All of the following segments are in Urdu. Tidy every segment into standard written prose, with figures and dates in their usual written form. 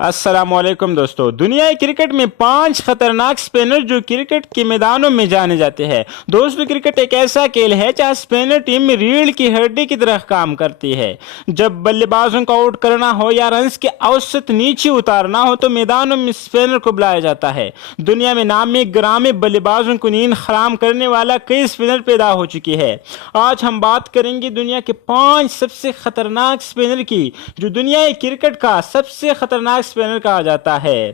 السلام علیکم دوستو، دنیا کرکٹ میں 5 خطرناک سپنر جو کرکٹ کے میدانوں میں جانے جاتے ہیں۔ دوستو، کرکٹ ایک ایسا کھیل ہے جہاں سپنر ٹیم میں ریڑھ کی ہڈی کی طرح کام کرتی ہے۔ جب بلے بازوں کو آؤٹ کرنا ہو یا رنز کے اوسط نیچے اتارنا ہو تو میدانوں میں سپنر کو بلایا جاتا ہے۔ دنیا میں نامی گرامی بلے بازوں کو نیند حرام کرنے والا کئی سپنر پیدا ہو چکی ہے۔ آج ہم بات کریں گے دنیا کے 5 سب سے خطرناک سپنر کی، جو دنیا کرکٹ کا سب سے خطرناک سپنر کہا جاتا ہے۔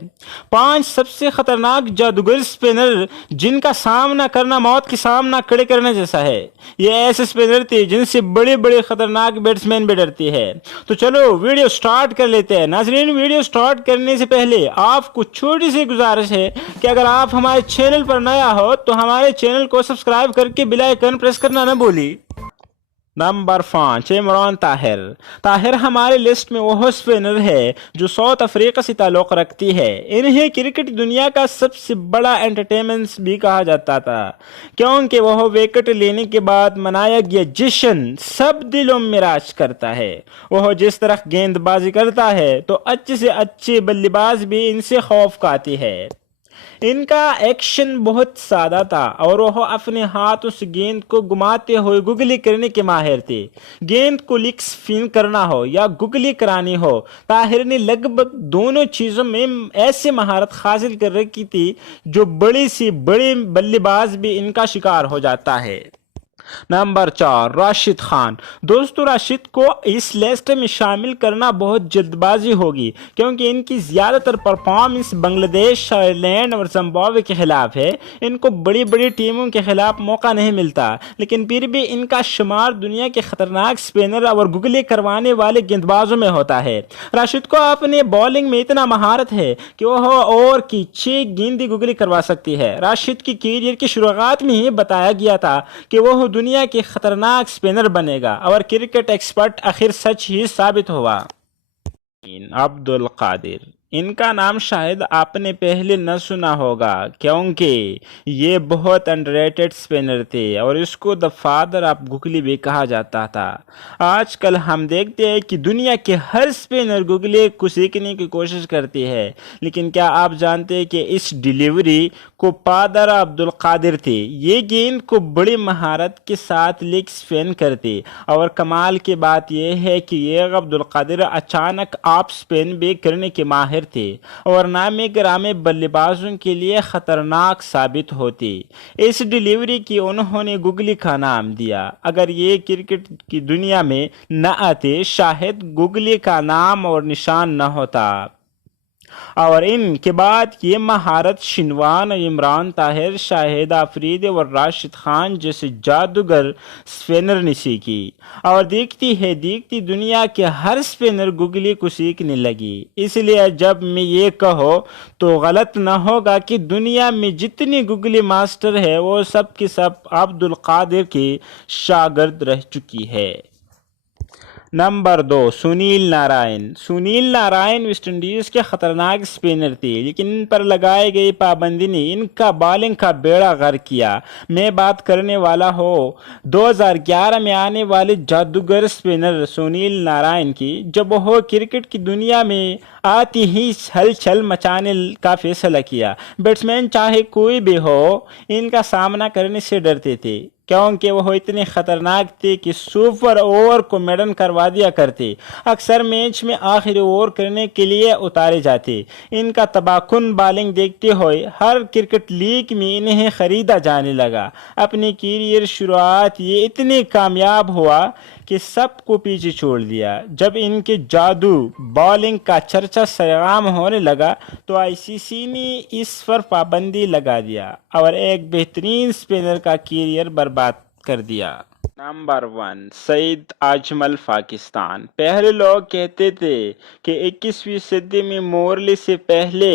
5 سب سے خطرناک جادوگر سپنر جن کا سامنا کرنا موت کے سامنا کھڑے کرنے جیسا ہے۔ یہ ایسے سپنر تھے جن سے بڑے بڑے خطرناک بیٹسمین بھی ڈرتے ہیں۔ تو چلو ویڈیو سٹارٹ کر لیتے ہیں۔ ناظرین، ویڈیو سٹارٹ کرنے سے پہلے آپ کو چھوٹی سی گزارش ہے کہ اگر آپ ہمارے چینل پر نیا ہو تو ہمارے چینل کو سبسکرائب کر کے بیل آئیکن پریس کرنا نہ بھولی۔ نمبر 5، عمران طاہر۔ طاہر ہمارے لسٹ میں وہ سپنر ہے جو ساؤتھ افریقہ سے تعلق رکھتی ہے۔ انہیں کرکٹ دنیا کا سب سے بڑا انٹرٹینمنٹ بھی کہا جاتا تھا، کیونکہ وہ وکٹ لینے کے بعد منایا گیا جشن سب دلوں میں راج کرتا ہے۔ وہ جس طرح گیند بازی کرتا ہے تو اچھے سے اچھے بلے باز بھی ان سے خوف کھاتے ہیں۔ ان کا ایکشن بہت سادہ تھا اور وہ اپنے ہاتھوں سے گیند کو گھماتے ہوئے گگلی کرنے کے ماہر تھے۔ گیند کو لیگ اسپن کرنا ہو یا گگلی کرانی ہو، طاہر نے لگ بھگ دونوں چیزوں میں ایسی مہارت حاصل کر رکھی تھی جو بڑے سے بڑے بلے باز بھی ان کا شکار ہو جاتا ہے۔ نمبر 4، راشد خان۔ دوستو، راشد کو اس لسٹ میں شامل کرنا بہت جلد بازی ہوگی کیونکہ ان کی زیادہ تر پرفارمنس بنگلہ دیش، آئرلینڈ اور زمبابوے کے خلاف ہے۔ ان کو بڑی بڑی ٹیموں کے خلاف موقع نہیں ملتا، لیکن پھر بھی ان کا شمار دنیا کے خطرناک سپنر اور گگلی کروانے والے گیند بازوں میں ہوتا ہے۔ راشد کو اپنے بالنگ میں اتنا مہارت ہے کہ وہ اوور کی 6 گیندیں گگلی کروا سکتی ہے۔ راشد کی کیریئر کی شروعات میں ہی بتایا گیا تھا کہ وہ دنیا کے خطرناک سپنر بنے گا، اور کرکٹ ایکسپرٹ آخر سچ ہی ثابت ہوا۔ عبد القادر۔ ان کا نام شاید آپ نے پہلے نہ سنا ہوگا کیونکہ یہ بہت انڈرریٹڈ سپنر تھے اور اس کو دی فادر آف گگلی بھی کہا جاتا تھا۔ آج کل ہم دیکھتے ہیں کہ دنیا کے ہر سپنر گگلی کو سیکھنے کی کوشش کرتی ہے، لیکن کیا آپ جانتے ہیں کہ اس ڈیلیوری کو پادر عبد القادر تھے؟ یہ گیند کو بڑی مہارت کے ساتھ لیگ اسپن کرتے، اور کمال کی بات یہ ہے کہ یہ عبد القادر اچانک آپ اسپن بھی کرنے کے ماہر تھے اور نامی گرامی بلے بازوں کے لیے خطرناک ثابت ہوتے۔ اس ڈیلیوری کی انہوں نے گگلی کا نام دیا۔ اگر یہ کرکٹ کی دنیا میں نہ آتے شاید گگلی کا نام اور نشان نہ ہوتا۔ اور ان کے بعد یہ مہارت شنوان، عمران طاہر، شاہد آفریدی اور راشد خان جیسے جادوگر سپنر نے سیکھی، اور دیکھتی دنیا کے ہر سپنر گگلی کو سیکھنے لگی۔ اس لیے جب میں یہ کہوں تو غلط نہ ہوگا کہ دنیا میں جتنی گگلی ماسٹر ہے وہ سب کے سب عبد القادر کے شاگرد رہ چکی ہے۔ Number 2، Sunil Narine. Sunil Narine West Indies کے خطرناک سپنر تھے، لیکن ان پر لگائی گئی پابندی نے ان کا بالنگ کا بیڑا غرق کیا۔ میں بات کرنے والا ہوں 2011 میں آنے والے جادوگر سپنر سنیل نارائن کی، جب وہ کرکٹ کی دنیا میں آتی ہی ہلچل مچانے کا فیصلہ کیا۔ بیٹسمین چاہے کوئی بھی ہو ان کا سامنا کرنے سے ڈرتے تھے، کیونکہ وہ اتنے خطرناک تھے کہ سپر اوور کو میڈن کروا دیا کرتے۔ اکثر میچ میں آخری اوور کرنے کے لیے اتارے جاتے۔ ان کا تباہ کن بالنگ دیکھتے ہوئے ہر کرکٹ لیگ میں انہیں خریدا جانے لگا۔ اپنی کیریئر شروعات یہ اتنے کامیاب ہوا کہ سب کو پیچھے چھوڑ دیا۔ جب ان کے جادو بالنگ کا چرچا سرعام ہونے لگا تو آئی سی سی نے اس پر پابندی لگا دیا اور ایک بہترین سپنر کا کیریئر برباد کر دیا۔ نمبر 1، سعید اجمل، پاکستان۔ پہلے لوگ کہتے تھے کہ 21ویں صدی میں مورلی سے پہلے